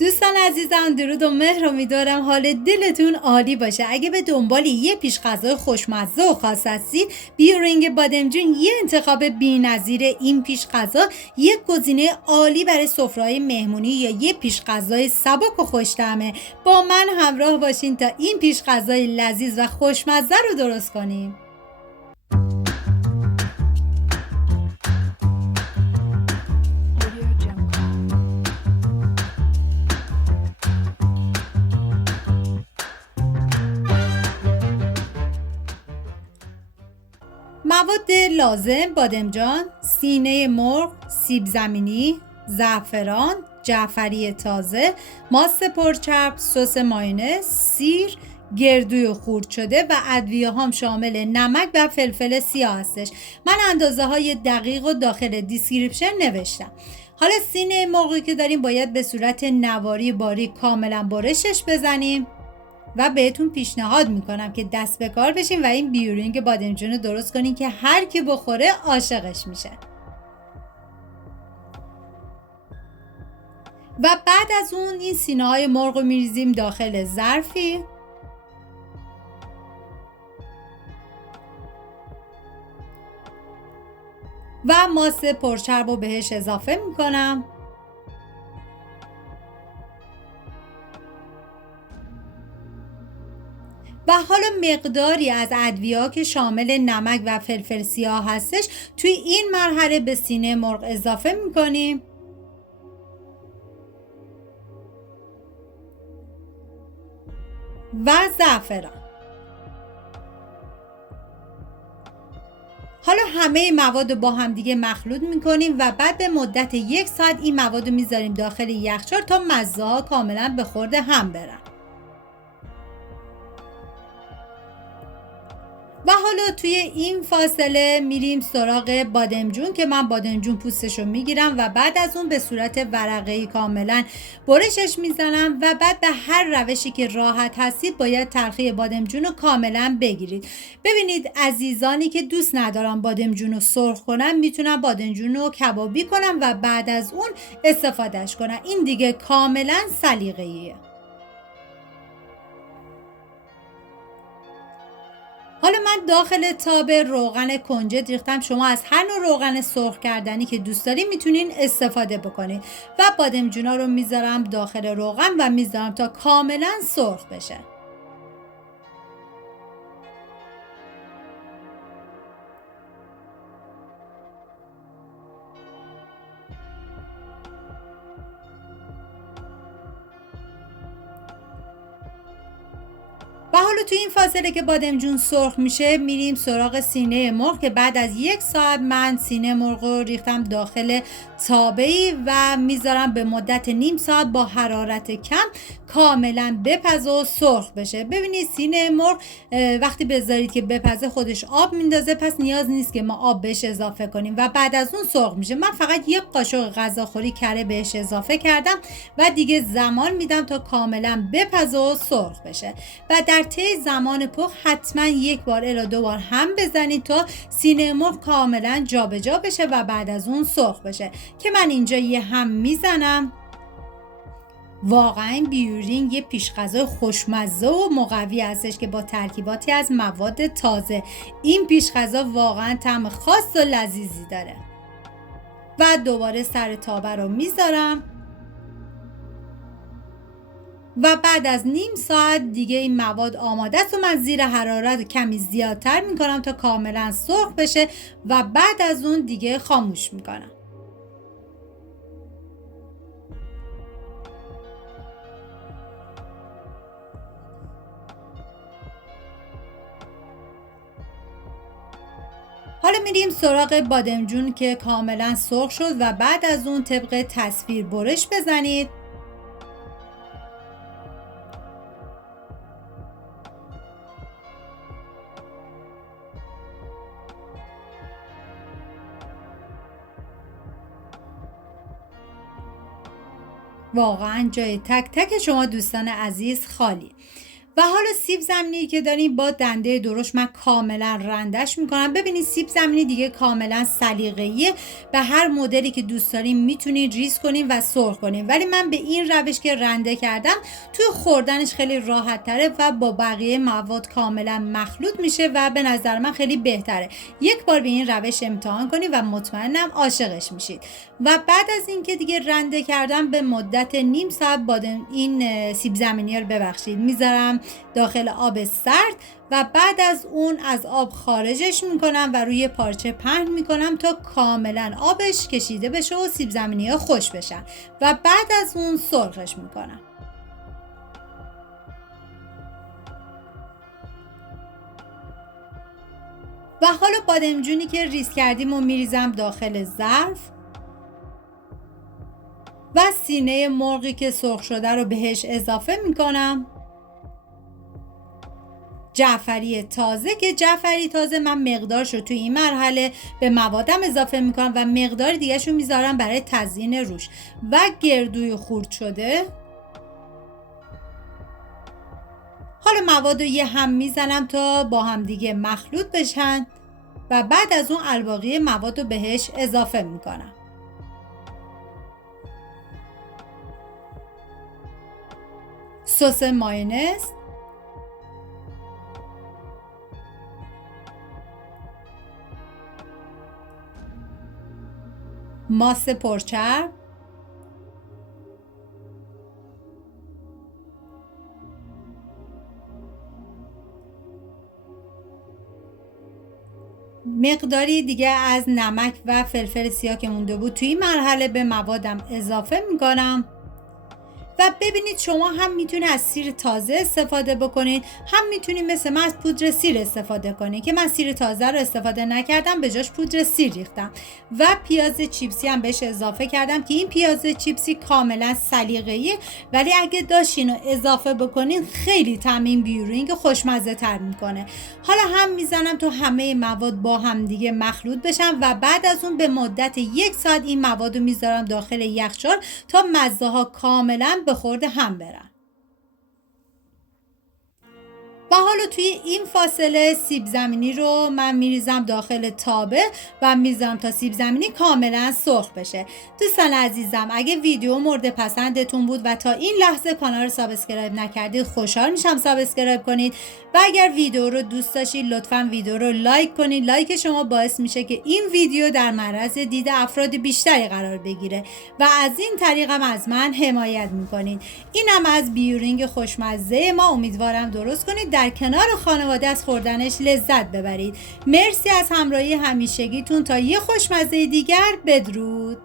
دوستان عزیزم، درود و مهر، امیدوارم حال دلتون عالی باشه. اگه به دنبال یه پیش غذای خوشمزه و خاص هستید، بیورینگ بادمجون یه انتخاب بی‌نظیر. این پیش غذا یک گزینه عالی برای سفره‌های مهمونی یا یه پیش غذای سبک و خوش‌طعمه. با من همراه باشین تا این پیش غذای لذیذ و خوشمزه رو درست کنیم. مواد لازم: بادمجان، سینه مرغ، سیب زمینی، زعفران، جعفری تازه، ماست پرچرب، سس مایونز، سیر، گردوی خرد شده و ادویه هم شامل نمک و فلفل سیاه هستش. من اندازه های دقیق و داخل دیسکریپشن نوشتم. حالا سینه مرغی که داریم باید به صورت نواری باریک کاملا برشش بزنیم و بهتون پیشنهاد میکنم که دست به کار بشین و این بیورینگ بادمجون رو درست کنین که هر کی بخوره عاشقش میشه. و بعد از اون این سینه های مرغ رو میریزیم داخل ظرفی و ماست پرچرب رو بهش اضافه میکنم و حالا مقداری از ادویه‌ها که شامل نمک و فلفل سیاه هستش توی این مرحله به سینه مرغ اضافه میکنیم و زعفران. حالا همه مواد رو با هم دیگه مخلوط میکنیم و بعد به مدت 1 ساعت این مواد رو میذاریم داخل یخچال تا مزه ها کاملا به خورد هم برن. و حالا توی این فاصله میریم سراغ بادمجون که من بادمجون پوستش رو میگیرم و بعد از اون به صورت ورقه‌ای کاملا برشش میزنم و بعد به هر روشی که راحت هستید باید تلخی بادمجون رو کاملا بگیرید. ببینید عزیزانی که دوست ندارن بادمجون رو سرخ کنن میتونن بادمجون رو کبابی کنن و بعد از اون استفادهش کنن. این دیگه کاملا سلیقه‌ایه. حالا من داخل تاب روغن کنجد ریختم. شما از هر نوع روغن سرخ کردنی که دوست دارین میتونین استفاده بکنید و بادمجونا رو میذارم داخل روغن و میذارم تا کاملا سرخ بشه. و حالا تو این فاصله که بادمجون سرخ میشه میریم سراغ سینه مرغ که بعد از 1 ساعت من سینه مرغ رو ریختم داخل تابه‌ای و میذارم به مدت نیم ساعت با حرارت کم کاملا بپزه و سرخ بشه. ببینید سینه مرغ وقتی بذارید که بپزه خودش آب میندازه، پس نیاز نیست که ما آب بهش اضافه کنیم و بعد از اون سرخ میشه. من فقط 1 قاشق غذاخوری کره بهش اضافه کردم و دیگه زمان میدم تا کاملا بپزه و سرخ بشه و در طی زمان پخت حتما 1 بار الی 2 بار هم بزنید تا سینه مرغ کاملا جابجا بشه و بعد از اون سرخ بشه که من اینجا یه هم میزنم. واقعا بیورینگ یه پیش غذای خوشمزه و مقوی هستش که با ترکیباتی از مواد تازه این پیش غذا واقعا طعم خاص و لذیذی داره. و دوباره سر تابه رو میذارم و بعد از نیم ساعت دیگه این مواد آماده است و من زیر حرارت کمی زیادتر میکنم تا کاملا سرخ بشه و بعد از اون دیگه خاموش میکنم. حالا میریم سراغ بادمجون که کاملا سرخ شد و بعد از اون طبق تصویر برش بزنید. واقعا جای تک تک شما دوستان عزیز خالی. و حالا سیب زمینی که داریم با دنده درشت من کاملا رندش میکنم. ببینید سیب زمینی دیگه کاملا سلیقه‌ایه، به هر مدلی که دوست دارین میتونین ریز کنین و سرخ کنین، ولی من به این روش که رنده کردم توی خوردنش خیلی راحت تره و با بقیه مواد کاملا مخلوط میشه و به نظر من خیلی بهتره. یک بار به این روش امتحان کنید و مطمئنم عاشقش میشید. و بعد از اینکه دیگه رنده کردم به مدت نیم ساعت این سیب زمینی رو میذارم داخل آب سرد و بعد از اون از آب خارجش میکنم و روی پارچه پهن میکنم تا کاملا آبش کشیده بشه و سیب زمینی ها خوش بشن و بعد از اون سرخش میکنم. و حالا بادمجونی که ریز کردیم و میریزم داخل ظرف و سینه مرغی که سرخ شده رو بهش اضافه میکنم. جعفری تازه که جعفری تازه من مقدارش رو توی این مرحله به موادم اضافه میکنم و مقدار دیگه شو میذارم برای تزیین روش و گردوی خورد شده. حالا مواد رو یه هم میزنم تا با هم دیگه مخلوط بشن و بعد از اون الباقی مواد رو بهش اضافه میکنم. سس مایونز، ماست پرچرب، مقداری دیگه از نمک و فلفل سیاه که مونده بود توی این مرحله به موادم اضافه میکنم. و ببینید شما هم میتونید از سیر تازه استفاده بکنید، هم میتونید مثل من از پودر سیر استفاده کنید که من سیر تازه رو استفاده نکردم، به جاش پودر سیر ریختم و پیاز چیپسی هم بهش اضافه کردم که این پیاز چیپسی کاملا سلیقه‌ایه، ولی اگه داشتین رو اضافه بکنید خیلی طعم بیورینگ خوشمزه تر میکنه. حالا هم میزنم تو همه مواد با هم دیگه مخلوط بشن و بعد از اون به مدت 1 ساعت این مواد رو میذارم داخل یخچال تا مزه ها کاملا به خورد هم برن. و حالا توی این فاصله سیب زمینی رو من میریزم داخل تابه و میذارم تا سیب زمینی کاملا سرخ بشه. دوستان عزیزم اگه ویدیو مورد پسندتون بود و تا این لحظه کانال رو سابسکرایب نکردید خوشحال میشم سابسکرایب کنید و اگر ویدیو رو دوست داشتید لطفاً ویدیو رو لایک کنید. لایک شما باعث میشه که این ویدیو در معرض دید افراد بیشتری قرار بگیره و از این طریق هم از من حمایت میکنید. اینم از بیورینگ خوشمزه ما، امیدوارم درست کنید در کنار خانواده از خوردنش لذت ببرید. مرسی از همراهی همیشگیتون، تا یه خوشمزه دیگر، بدرود.